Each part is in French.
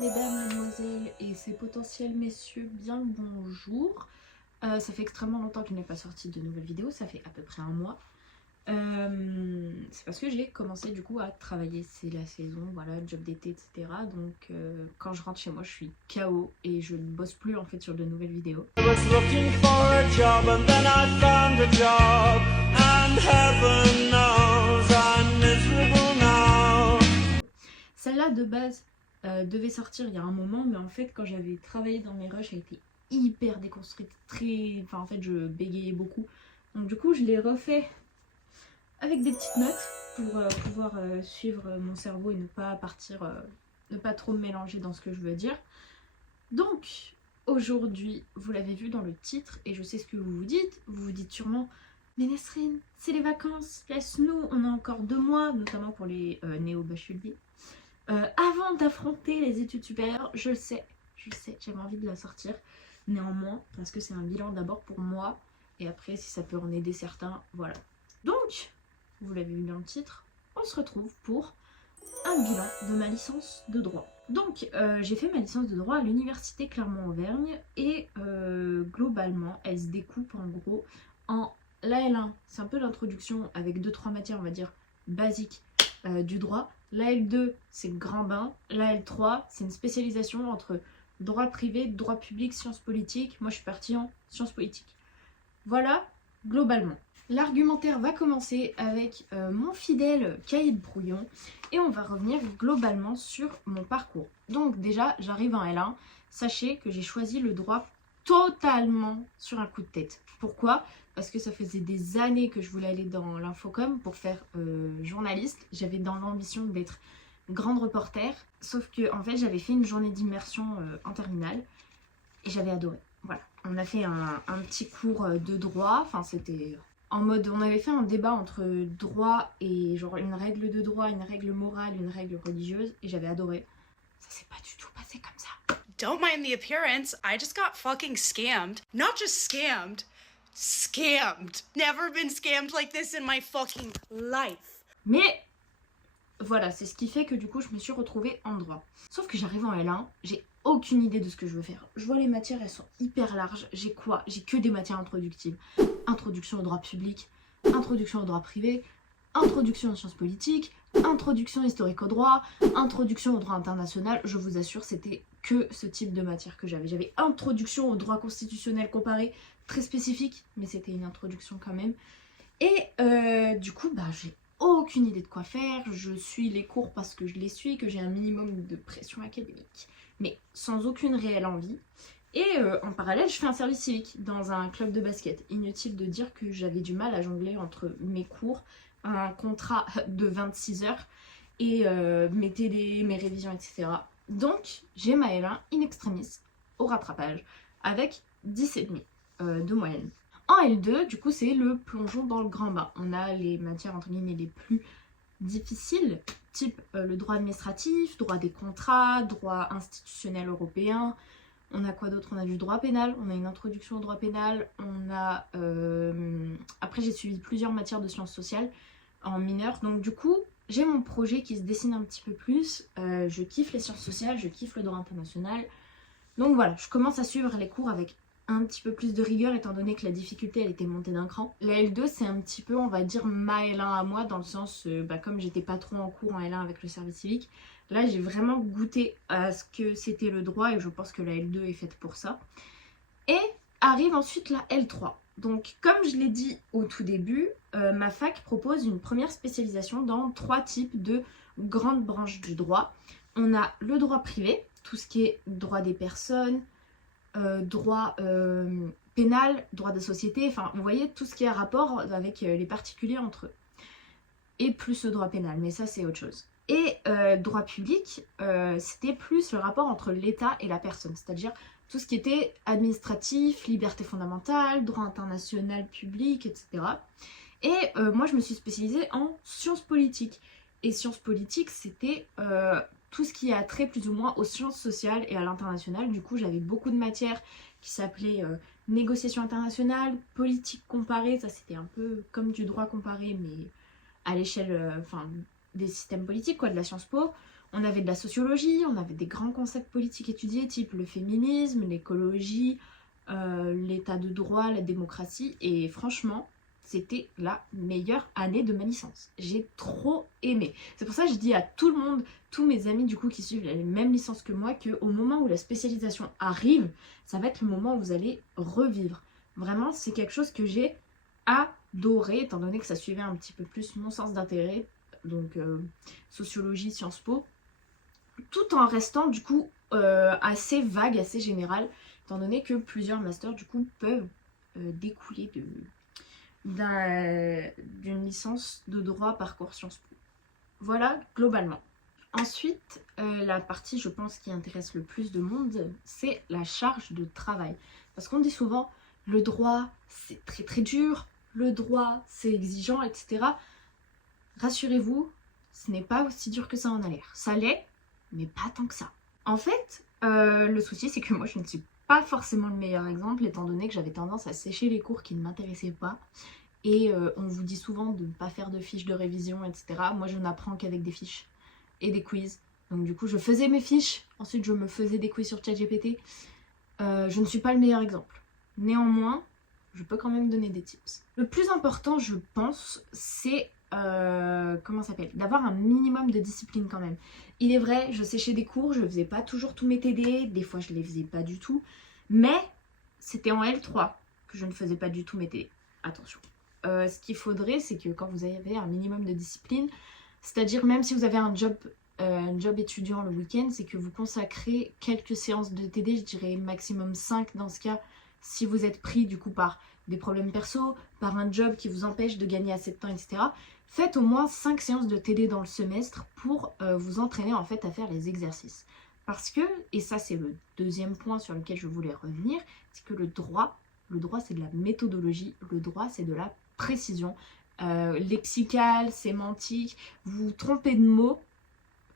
Mesdames, mesdemoiselles et ces potentiels messieurs, bien le bonjour. Ça fait extrêmement longtemps que je n'ai pas sorti de nouvelles vidéos, ça fait à peu près un mois. C'est parce que j'ai commencé du coup à travailler, c'est la saison, voilà, job d'été, etc. Donc quand je rentre chez moi, je suis KO et je ne bosse plus en fait sur de nouvelles vidéos. Celle-là de base devait sortir il y a un moment, mais en fait quand j'avais travaillé dans mes rushs, elle était hyper déconstruite, enfin en fait je bégayais beaucoup. Donc du coup je l'ai refait avec des petites notes pour pouvoir suivre mon cerveau et ne pas partir, ne pas trop me mélanger dans ce que je veux dire. Donc aujourd'hui, vous l'avez vu dans le titre et je sais ce que vous vous dites sûrement mais Nesrine, c'est les vacances, laisse-nous, on a encore 2 mois, notamment pour les néo-bacheliers. Avant d'affronter les études supérieures, je le sais, j'avais envie de la sortir. Néanmoins, parce que c'est un bilan d'abord pour moi, et après si ça peut en aider certains, voilà. Donc, vous l'avez vu dans le titre, on se retrouve pour un bilan de ma licence de droit. Donc, j'ai fait ma licence de droit à l'université Clermont-Auvergne, et globalement, elle se découpe en gros en la L1, c'est un peu l'introduction avec 2-3 matières, on va dire, basiques du droit. La L2, c'est le grand bain. La L3, c'est une spécialisation entre droit privé, droit public, sciences politiques. Moi, je suis partie en sciences politiques. Voilà, globalement. L'argumentaire va commencer avec mon fidèle cahier de brouillon et on va revenir globalement sur mon parcours. Donc déjà, j'arrive en L1. Sachez que j'ai choisi le droit totalement sur un coup de tête. Pourquoi ? Parce que ça faisait des années que je voulais aller dans l'infocom pour faire journaliste. J'avais dans l'ambition d'être grande reporter, sauf que en fait j'avais fait une journée d'immersion en terminale et j'avais adoré. Voilà, on a fait un petit cours de droit, enfin c'était en mode, on avait fait un débat entre droit et genre une règle de droit, une règle morale, une règle religieuse et j'avais adoré. Ça s'est pas du tout passé comme ça. Don't mind the appearance, I just got fucking scammed. Not just scammed, scammed. Never been scammed like this in my fucking life. Mais voilà, c'est ce qui fait que du coup je me suis retrouvée en droit. Sauf que j'arrive en L1, j'ai aucune idée de ce que je veux faire. Je vois les matières, elles sont hyper larges. J'ai quoi ? J'ai que des matières introductives. Introduction au droit public, introduction au droit privé, introduction aux sciences politiques, introduction historique au droit, introduction au droit international. Je vous assure, c'était que ce type de matière que j'avais. J'avais introduction au droit constitutionnel comparé, très spécifique, mais c'était une introduction quand même. Et du coup, j'ai aucune idée de quoi faire. Je suis les cours parce que je les suis, que j'ai un minimum de pression académique, mais sans aucune réelle envie. Et en parallèle, je fais un service civique dans un club de basket. Inutile de dire que j'avais du mal à jongler entre mes cours, un contrat de 26 heures et mes TD, mes révisions, etc. Donc, j'ai ma L1 in extremis au rattrapage avec 10,5 de moyenne. En L2, du coup, c'est le plongeon dans le grand bain. On a les matières entre guillemets les plus difficiles, type le droit administratif, droit des contrats, droit institutionnel européen. On a quoi d'autre ? On a du droit pénal, on a une introduction au droit pénal, on a... Après, j'ai suivi plusieurs matières de sciences sociales en mineur. Donc du coup, j'ai mon projet qui se dessine un petit peu plus. Je kiffe les sciences sociales, je kiffe le droit international. Donc voilà, je commence à suivre les cours avec un petit peu plus de rigueur étant donné que la difficulté elle était montée d'un cran. La L2 c'est un petit peu, on va dire, ma L1 à moi dans le sens, comme j'étais pas trop en cours en L1 avec le service civique, là j'ai vraiment goûté à ce que c'était le droit et je pense que la L2 est faite pour ça. Et arrive ensuite la L3. Donc comme je l'ai dit au tout début, ma fac propose une première spécialisation dans 3 types de grandes branches du droit. On a le droit privé, tout ce qui est droit des personnes, droit pénal, droit des sociétés, enfin vous voyez tout ce qui a rapport avec les particuliers entre eux. Et plus le droit pénal, mais ça c'est autre chose. Et droit public, c'était plus le rapport entre l'État et la personne, c'est-à-dire tout ce qui était administratif, liberté fondamentale, droit international public, etc. Et moi je me suis spécialisée en sciences politiques. Et sciences politiques c'était tout ce qui a trait plus ou moins aux sciences sociales et à l'international. Du coup j'avais beaucoup de matières qui s'appelaient négociation internationale, politique comparée, ça c'était un peu comme du droit comparé mais à l'échelle des systèmes politiques, quoi, de la Sciences Po. On avait de la sociologie, on avait des grands concepts politiques étudiés, type le féminisme, l'écologie, l'état de droit, la démocratie. Et franchement, c'était la meilleure année de ma licence. J'ai trop aimé. C'est pour ça que je dis à tout le monde, tous mes amis du coup qui suivent les mêmes licences que moi, qu'au moment où la spécialisation arrive, ça va être le moment où vous allez revivre. Vraiment, c'est quelque chose que j'ai adoré, étant donné que ça suivait un petit peu plus mon sens d'intérêt, donc sociologie, Sciences Po, tout en restant du coup assez vague, assez général, étant donné que plusieurs masters du coup peuvent découler d'une licence de droit parcours Sciences Po. Voilà globalement. Ensuite, la partie je pense qui intéresse le plus de monde, c'est la charge de travail. Parce qu'on dit souvent, le droit c'est très très dur, le droit c'est exigeant, etc. Rassurez-vous, ce n'est pas aussi dur que ça en a l'air. Ça l'est, mais pas tant que ça. En fait, le souci c'est que moi je ne suis pas forcément le meilleur exemple, étant donné que j'avais tendance à sécher les cours qui ne m'intéressaient pas. Et on vous dit souvent de ne pas faire de fiches de révision, etc. Moi je n'apprends qu'avec des fiches et des quiz. Donc du coup je faisais mes fiches, ensuite je me faisais des quiz sur ChatGPT. Je ne suis pas le meilleur exemple. Néanmoins, je peux quand même donner des tips. Le plus important je pense, c'est d'avoir un minimum de discipline quand même. Il est vrai, je séchais des cours, je faisais pas toujours tous mes TD, des fois je les faisais pas du tout, mais c'était en L3 que je ne faisais pas du tout mes TD. Attention. Ce qu'il faudrait, c'est que quand vous avez un minimum de discipline, c'est-à-dire même si vous avez un job étudiant le week-end, c'est que vous consacrez quelques séances de TD, je dirais maximum 5 dans ce cas, si vous êtes pris du coup par des problèmes perso, par un job qui vous empêche de gagner assez de temps, etc. Faites au moins 5 séances de TD dans le semestre pour vous entraîner en fait à faire les exercices. Parce que, et ça c'est le deuxième point sur lequel je voulais revenir, c'est que le droit c'est de la méthodologie, le droit c'est de la précision, lexical, sémantique, vous vous trompez de mots,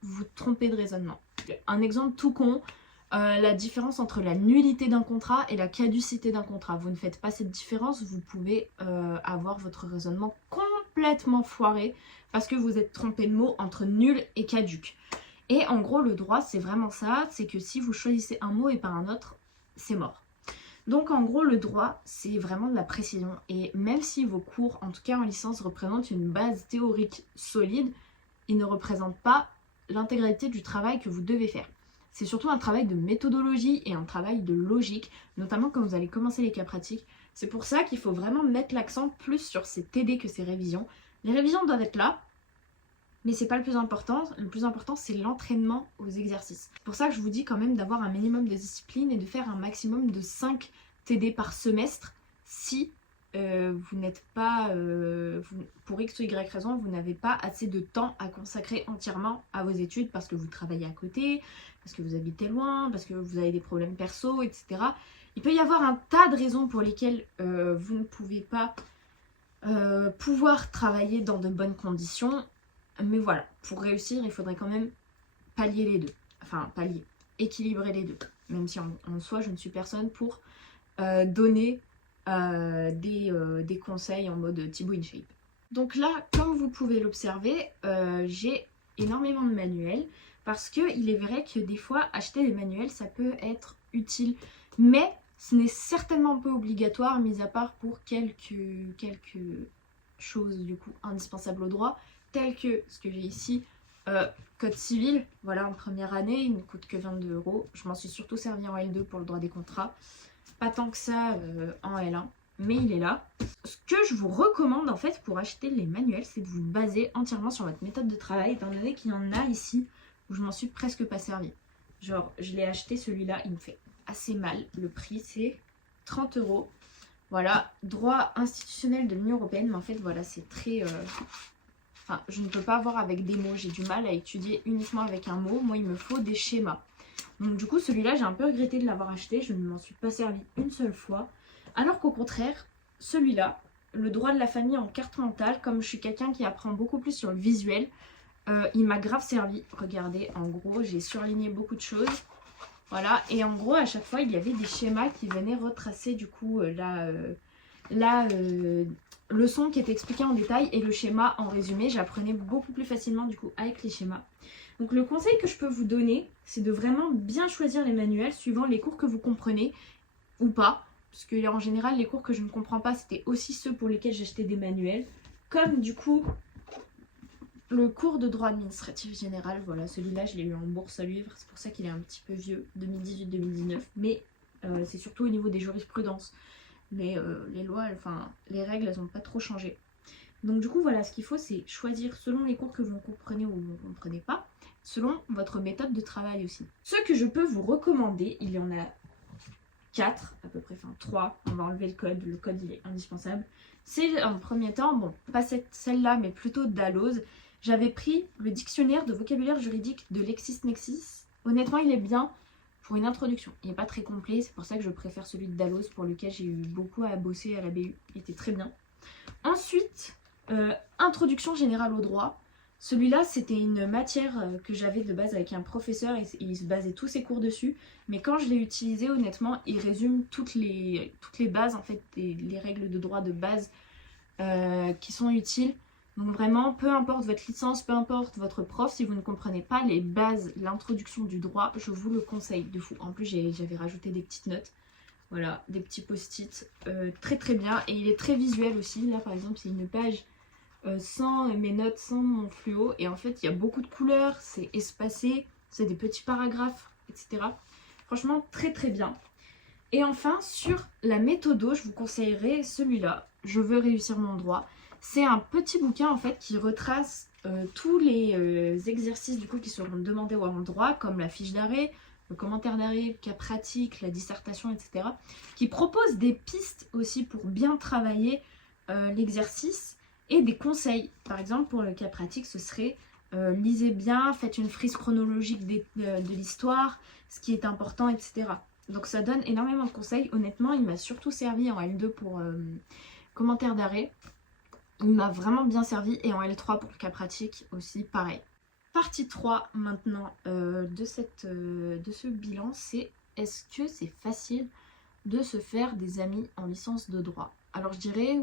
vous vous trompez de raisonnement. Un exemple tout con, la différence entre la nullité d'un contrat et la caducité d'un contrat. Vous ne faites pas cette différence, vous pouvez avoir votre raisonnement complètement foiré parce que vous êtes trompé de mots entre nul et caduc. Et en gros, le droit, c'est vraiment ça, c'est que si vous choisissez un mot et pas un autre, c'est mort. Donc en gros, le droit, c'est vraiment de la précision. Et même si vos cours, en tout cas en licence, représentent une base théorique solide, ils ne représentent pas l'intégralité du travail que vous devez faire. C'est surtout un travail de méthodologie et un travail de logique, notamment quand vous allez commencer les cas pratiques. C'est pour ça qu'il faut vraiment mettre l'accent plus sur ces TD que ces révisions. Les révisions doivent être là, mais c'est pas le plus important. Le plus important, c'est l'entraînement aux exercices. C'est pour ça que je vous dis quand même d'avoir un minimum de discipline et de faire un maximum de 5 TD par semestre si vous n'êtes pas, pour X ou Y raison, vous n'avez pas assez de temps à consacrer entièrement à vos études parce que vous travaillez à côté, parce que vous habitez loin, parce que vous avez des problèmes perso, etc. Il peut y avoir un tas de raisons pour lesquelles vous ne pouvez pas pouvoir travailler dans de bonnes conditions. Mais voilà, pour réussir, il faudrait quand même pallier les deux. Enfin, équilibrer les deux. Même si en soi, je ne suis personne pour donner des conseils en mode Thibaut InShape. Donc là, comme vous pouvez l'observer, j'ai énormément de manuels parce qu'il est vrai que des fois, acheter des manuels, ça peut être utile. Mais ce n'est certainement pas obligatoire, mis à part pour quelques choses du coup indispensables au droit, telles que ce que j'ai ici, code civil, voilà, en première année, il ne coûte que 22 €. Je m'en suis surtout servi en L2 pour le droit des contrats. Pas tant que ça en L1, mais il est là. Ce que je vous recommande en fait pour acheter les manuels, c'est de vous baser entièrement sur votre méthode de travail, étant donné qu'il y en a ici où je m'en suis presque pas servi. Genre, je l'ai acheté celui-là, il me fait assez mal. Le prix, c'est 30 €. Voilà, droit institutionnel de l'Union Européenne, mais en fait, voilà, c'est très... Enfin, je ne peux pas voir avec des mots, j'ai du mal à étudier uniquement avec un mot. Moi, il me faut des schémas. Donc du coup, celui-là, j'ai un peu regretté de l'avoir acheté. Je ne m'en suis pas servi une seule fois. Alors qu'au contraire, celui-là, le droit de la famille en carte mentale, comme je suis quelqu'un qui apprend beaucoup plus sur le visuel, il m'a grave servi. Regardez, en gros, j'ai surligné beaucoup de choses. Voilà, et en gros, à chaque fois, il y avait des schémas qui venaient retracer du coup la leçon qui était expliquée en détail et le schéma en résumé. J'apprenais beaucoup plus facilement du coup avec les schémas. Donc le conseil que je peux vous donner, c'est de vraiment bien choisir les manuels suivant les cours que vous comprenez ou pas. Parce que en général, les cours que je ne comprends pas, c'était aussi ceux pour lesquels j'achetais des manuels. Comme du coup, le cours de droit administratif général, voilà, celui-là, je l'ai eu en bourse à livre. C'est pour ça qu'il est un petit peu vieux, 2018-2019. Mais c'est surtout au niveau des jurisprudences. Mais les lois, enfin, les règles, elles n'ont pas trop changé. Donc du coup, voilà, ce qu'il faut, c'est choisir selon les cours que vous comprenez ou vous ne comprenez pas, selon votre méthode de travail aussi. Ce que je peux vous recommander, il y en a 4 à peu près, enfin 3, on va enlever le code il est indispensable. C'est en premier temps, bon, pas celle-là, mais plutôt Dalloz. J'avais pris le dictionnaire de vocabulaire juridique de LexisNexis. Honnêtement, il est bien pour une introduction. Il n'est pas très complet, c'est pour ça que je préfère celui de Dalloz pour lequel j'ai eu beaucoup à bosser à la BU. Il était très bien. Ensuite, introduction générale au droit. Celui-là, c'était une matière que j'avais de base avec un professeur et il se basait tous ses cours dessus. Mais quand je l'ai utilisé, honnêtement, il résume toutes les bases, en fait, les règles de droit de base qui sont utiles. Donc vraiment, peu importe votre licence, peu importe votre prof, si vous ne comprenez pas les bases, l'introduction du droit, je vous le conseille de fou. En plus, j'avais rajouté des petites notes. Voilà, des petits post-it, très très bien. Et il est très visuel aussi. Là, par exemple, c'est une page sans mes notes, sans mon fluo. Et en fait, il y a beaucoup de couleurs, c'est espacé, c'est des petits paragraphes, etc. Franchement, très très bien. Et enfin, sur la méthodo, je vous conseillerais celui-là. Je veux réussir mon droit. C'est un petit bouquin en fait qui retrace tous les exercices du coup qui seront demandés en droit, comme la fiche d'arrêt, le commentaire d'arrêt, le cas pratique, la dissertation, etc. Qui propose des pistes aussi pour bien travailler l'exercice et des conseils. Par exemple, pour le cas pratique, ce serait lisez bien, faites une frise chronologique de l'histoire, ce qui est important, etc. Donc ça donne énormément de conseils. Honnêtement, il m'a surtout servi en L2 pour commentaire d'arrêt. Il m'a vraiment bien servi et en L3 pour le cas pratique aussi, pareil. Partie 3 maintenant de ce bilan, c'est est-ce que c'est facile de se faire des amis en licence de droit? Alors je dirais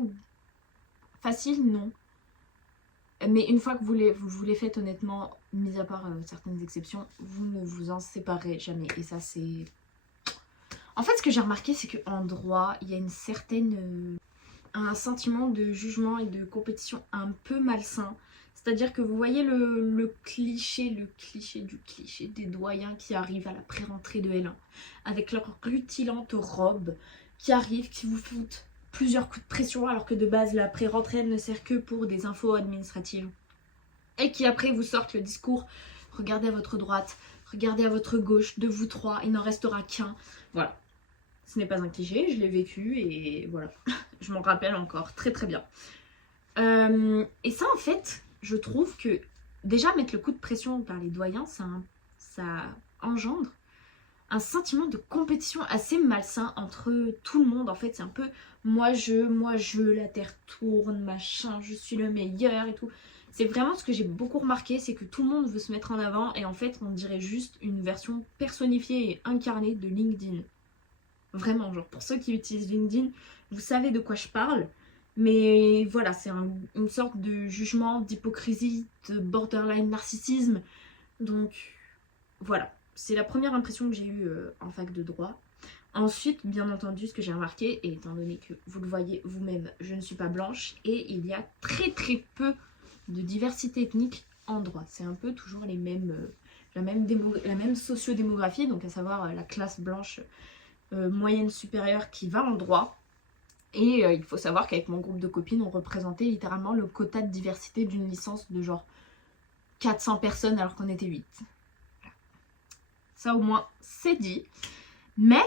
facile, non. Mais une fois que vous les faites honnêtement, mis à part certaines exceptions, vous ne vous en séparez jamais. Et ça c'est... En fait ce que j'ai remarqué c'est qu'en droit, il y a une certaine... un sentiment de jugement et de compétition un peu malsain. C'est-à-dire que vous voyez le cliché du cliché des doyens qui arrivent à la pré-rentrée de L1 avec leur rutilante robe qui arrivent, qui vous foutent plusieurs coups de pression alors que de base la pré-rentrée elle ne sert que pour des infos administratives et qui après vous sortent le discours regardez à votre droite, regardez à votre gauche, de vous trois, il n'en restera qu'un. Voilà. Ce n'est pas un cliché, je l'ai vécu et voilà, je m'en rappelle encore très très bien. Et ça en fait, je trouve que déjà mettre le coup de pression par les doyens, ça engendre un sentiment de compétition assez malsain entre tout le monde. En fait, c'est un peu moi je, la terre tourne, machin, je suis le meilleur et tout. C'est vraiment ce que j'ai beaucoup remarqué, c'est que tout le monde veut se mettre en avant et en fait on dirait juste une version personnifiée et incarnée de LinkedIn. Vraiment, genre pour ceux qui utilisent LinkedIn, vous savez de quoi je parle. Mais voilà, c'est une sorte de jugement, d'hypocrisie, de borderline narcissisme. Donc voilà, c'est la première impression que j'ai eue en fac de droit. Ensuite, bien entendu, ce que j'ai remarqué, et étant donné que vous le voyez vous-même, je ne suis pas blanche, et il y a très très peu de diversité ethnique en droit. C'est un peu toujours les mêmes, la même sociodémographie, donc à savoir la classe blanche moyenne supérieure qui va en droit. Et il faut savoir qu'avec mon groupe de copines, on représentait littéralement le quota de diversité d'une licence de genre 400 personnes alors qu'on était 8. Voilà. Ça au moins c'est dit. Mais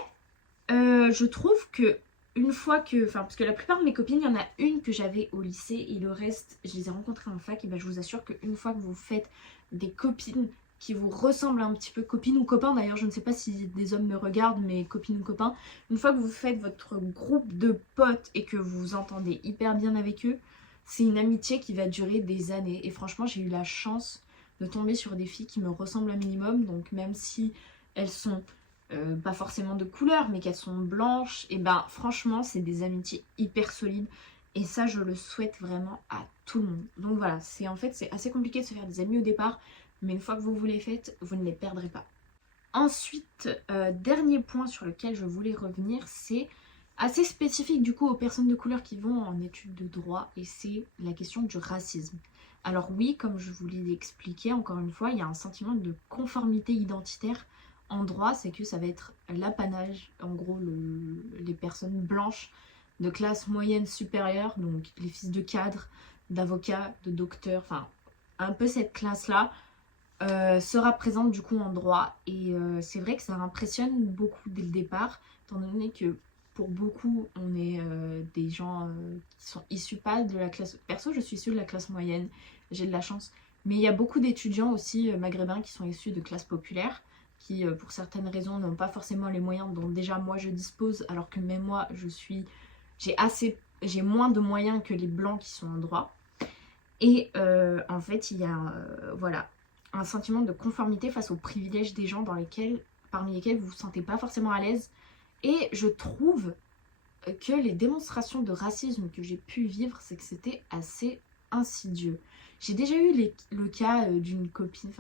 je trouve que une fois que... Enfin, parce que la plupart de mes copines, il y en a une que j'avais au lycée et le reste, je les ai rencontrées en fac. Et ben, je vous assure qu'une fois que vous faites des copines qui vous ressemblent un petit peu, copines ou copains d'ailleurs, je ne sais pas si des hommes me regardent, mais copines ou copains, une fois que vous faites votre groupe de potes et que vous vous entendez hyper bien avec eux, c'est une amitié qui va durer des années. Et franchement, j'ai eu la chance de tomber sur des filles qui me ressemblent un minimum, donc même si elles sont pas forcément de couleur, mais qu'elles sont blanches, et ben franchement, c'est des amitiés hyper solides. Et ça, je le souhaite vraiment à tout le monde. Donc voilà, c'est assez compliqué de se faire des amis au départ, mais une fois que vous les faites, vous ne les perdrez pas. Ensuite, dernier point sur lequel je voulais revenir, c'est assez spécifique du coup aux personnes de couleur qui vont en études de droit, et c'est la question du racisme. Alors oui, comme je vous l'ai expliqué, encore une fois, il y a un sentiment de conformité identitaire en droit, c'est que ça va être l'apanage, en gros les personnes blanches de classe moyenne supérieure, donc les fils de cadres, d'avocats, de docteurs, enfin un peu cette classe-là, sera présente du coup en droit. Et c'est vrai que ça impressionne beaucoup dès le départ, étant donné que pour beaucoup on est des gens qui sont issus pas de la classe... Perso je suis issue de la classe moyenne, j'ai de la chance. Mais il y a beaucoup d'étudiants aussi maghrébins qui sont issus de classes populaires, qui pour certaines raisons n'ont pas forcément les moyens dont déjà moi je dispose, alors que même moi j'ai moins de moyens que les blancs qui sont en droit. Et en fait il y a voilà, un sentiment de conformité face aux privilèges des gens parmi lesquels vous vous sentez pas forcément à l'aise. Et je trouve que les démonstrations de racisme que j'ai pu vivre, c'est que c'était assez insidieux. J'ai déjà eu le cas d'une copine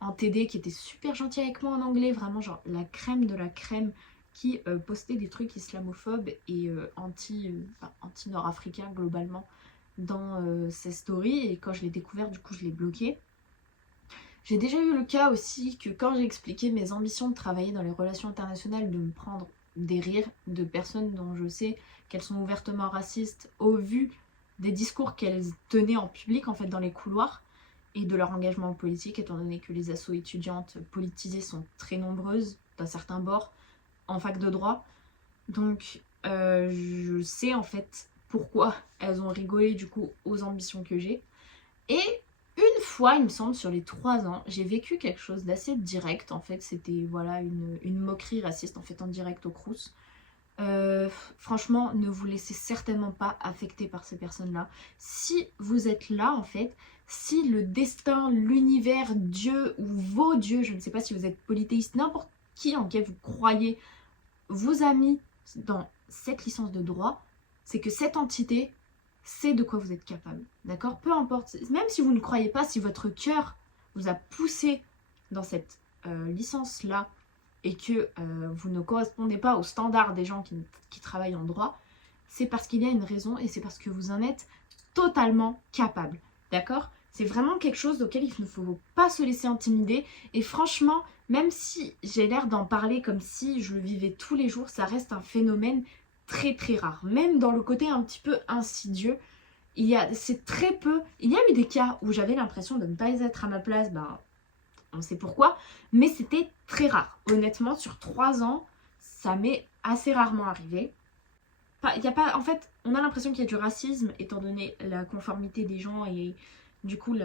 en TD qui était super gentille avec moi en anglais, vraiment genre la crème de la crème, qui postait des trucs islamophobes et anti-nord-africains globalement dans ses stories, et quand je l'ai découvert, du coup je l'ai bloqué. J'ai déjà eu le cas aussi que quand j'ai expliqué mes ambitions de travailler dans les relations internationales, de me prendre des rires de personnes dont je sais qu'elles sont ouvertement racistes au vu des discours qu'elles tenaient en public, en fait dans les couloirs, et de leur engagement politique, étant donné que les assos étudiantes politisées sont très nombreuses d'un certain bord en fac de droit. Donc je sais en fait pourquoi elles ont rigolé du coup aux ambitions que j'ai. Et une fois, il me semble, sur les 3 ans, j'ai vécu quelque chose d'assez direct. En fait, c'était voilà une moquerie raciste en fait en direct au Crous. Franchement, ne vous laissez certainement pas affecter par ces personnes-là. Si vous êtes là, en fait, si le destin, l'univers, Dieu ou vos dieux, je ne sais pas si vous êtes polythéiste, n'importe qui en qui vous croyez, vous a mis dans cette licence de droit, c'est que cette entité sait de quoi vous êtes capable, d'accord? Peu importe, même si vous ne croyez pas, si votre cœur vous a poussé dans cette licence-là et que vous ne correspondez pas aux standards des gens qui travaillent en droit, c'est parce qu'il y a une raison et c'est parce que vous en êtes totalement capable, d'accord? C'est vraiment quelque chose auquel il ne faut pas se laisser intimider. Et franchement, même si j'ai l'air d'en parler comme si je le vivais tous les jours, ça reste un phénomène très très rare. Même dans le côté un petit peu insidieux, c'est très peu. Il y a eu des cas où j'avais l'impression de ne pas être à ma place, on sait pourquoi, mais c'était très rare. Honnêtement, sur 3 ans, ça m'est assez rarement arrivé. En fait, on a l'impression qu'il y a du racisme, étant donné la conformité des gens et du coup,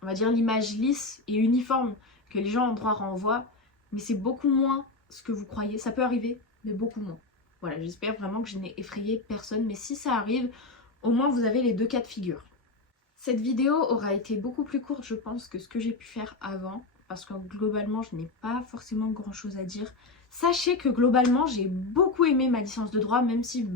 on va dire l'image lisse et uniforme que les gens en droit renvoient, mais c'est beaucoup moins ce que vous croyez. Ça peut arriver, mais beaucoup moins. Voilà, j'espère vraiment que je n'ai effrayé personne, mais si ça arrive, au moins vous avez les 2 cas de figure. Cette vidéo aura été beaucoup plus courte, je pense, que ce que j'ai pu faire avant, parce que globalement, je n'ai pas forcément grand chose à dire. Sachez que globalement, j'ai beaucoup aimé ma licence de droit, même si,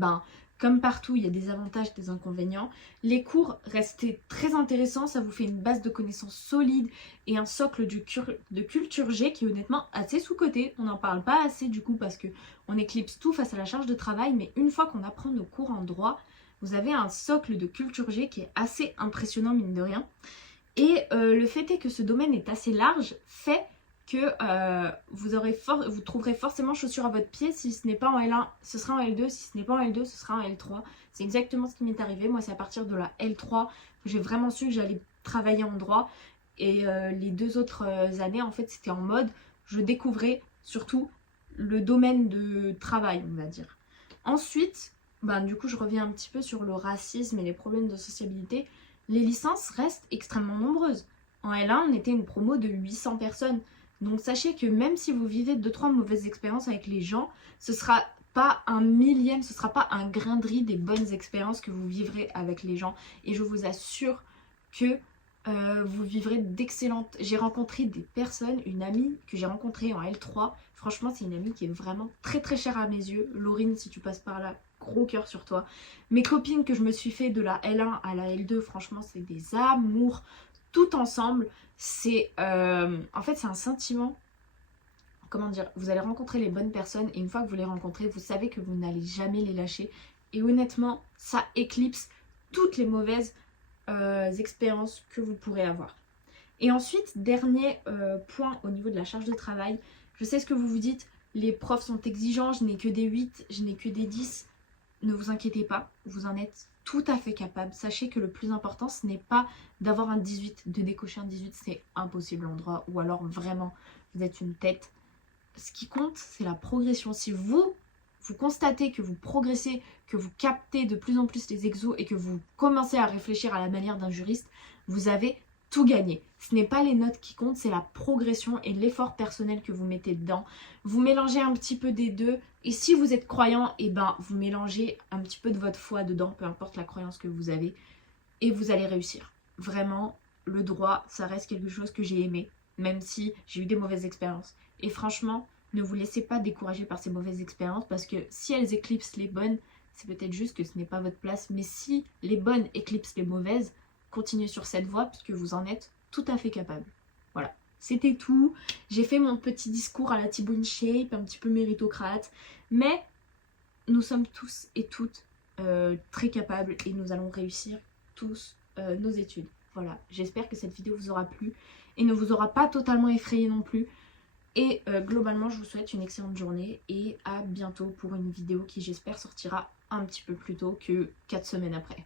comme partout, il y a des avantages, des inconvénients. Les cours restaient très intéressants, ça vous fait une base de connaissances solide et un socle de culture G qui est honnêtement assez sous-coté. On n'en parle pas assez du coup parce qu'on éclipse tout face à la charge de travail, mais une fois qu'on apprend nos cours en droit, vous avez un socle de culture G qui est assez impressionnant mine de rien. Et le fait est que ce domaine est assez large, fait que vous trouverez forcément chaussures à votre pied. Si ce n'est pas en L1, ce sera en L2. Si ce n'est pas en L2, ce sera en L3. C'est exactement ce qui m'est arrivé. Moi, c'est à partir de la L3 que j'ai vraiment su que j'allais travailler en droit. Et les 2 autres années, en fait, c'était en mode, je découvrais surtout le domaine de travail, on va dire. Ensuite, du coup, je reviens un petit peu sur le racisme et les problèmes de sociabilité. Les licences restent extrêmement nombreuses. En L1, on était une promo de 800 personnes. Donc sachez que même si vous vivez 2-3 mauvaises expériences avec les gens, ce sera pas un millième, ce sera pas un grain de riz des bonnes expériences que vous vivrez avec les gens. Et je vous assure que vous vivrez d'excellentes... J'ai rencontré des personnes, une amie que j'ai rencontrée en L3. Franchement, c'est une amie qui est vraiment très très chère à mes yeux. Laurine, si tu passes par là, gros cœur sur toi. Mes copines que je me suis fait de la L1 à la L2, franchement, c'est des amours. tout ensemble, c'est en fait c'est un sentiment, comment dire, vous allez rencontrer les bonnes personnes et une fois que vous les rencontrez, vous savez que vous n'allez jamais les lâcher. Et honnêtement, ça éclipse toutes les mauvaises expériences que vous pourrez avoir. Et ensuite, dernier point au niveau de la charge de travail, je sais ce que vous vous dites, les profs sont exigeants, je n'ai que des 8, je n'ai que des 10. Ne vous inquiétez pas, vous en êtes tout à fait capable. Sachez que le plus important, ce n'est pas d'avoir un 18, de décocher un 18, c'est impossible en droit, ou alors vraiment, vous êtes une tête. Ce qui compte, c'est la progression. Si vous constatez que vous progressez, que vous captez de plus en plus les exos et que vous commencez à réfléchir à la manière d'un juriste, vous avez tout gagné. Ce n'est pas les notes qui comptent, c'est la progression et l'effort personnel que vous mettez dedans. Vous mélangez un petit peu des deux et si vous êtes croyant, et ben vous mélangez un petit peu de votre foi dedans, peu importe la croyance que vous avez, et vous allez réussir. Vraiment, le droit, ça reste quelque chose que j'ai aimé, même si j'ai eu des mauvaises expériences. Et franchement, ne vous laissez pas décourager par ces mauvaises expériences parce que si elles éclipsent les bonnes, c'est peut-être juste que ce n'est pas votre place. Mais si les bonnes éclipsent les mauvaises, continuez sur cette voie puisque vous en êtes tout à fait capable. Voilà, c'était tout. J'ai fait mon petit discours à la Thibaut InShape, un petit peu méritocrate. Mais nous sommes tous et toutes très capables et nous allons réussir tous nos études. Voilà, j'espère que cette vidéo vous aura plu et ne vous aura pas totalement effrayé non plus. Et globalement, je vous souhaite une excellente journée et à bientôt pour une vidéo qui, j'espère, sortira un petit peu plus tôt que 4 semaines après.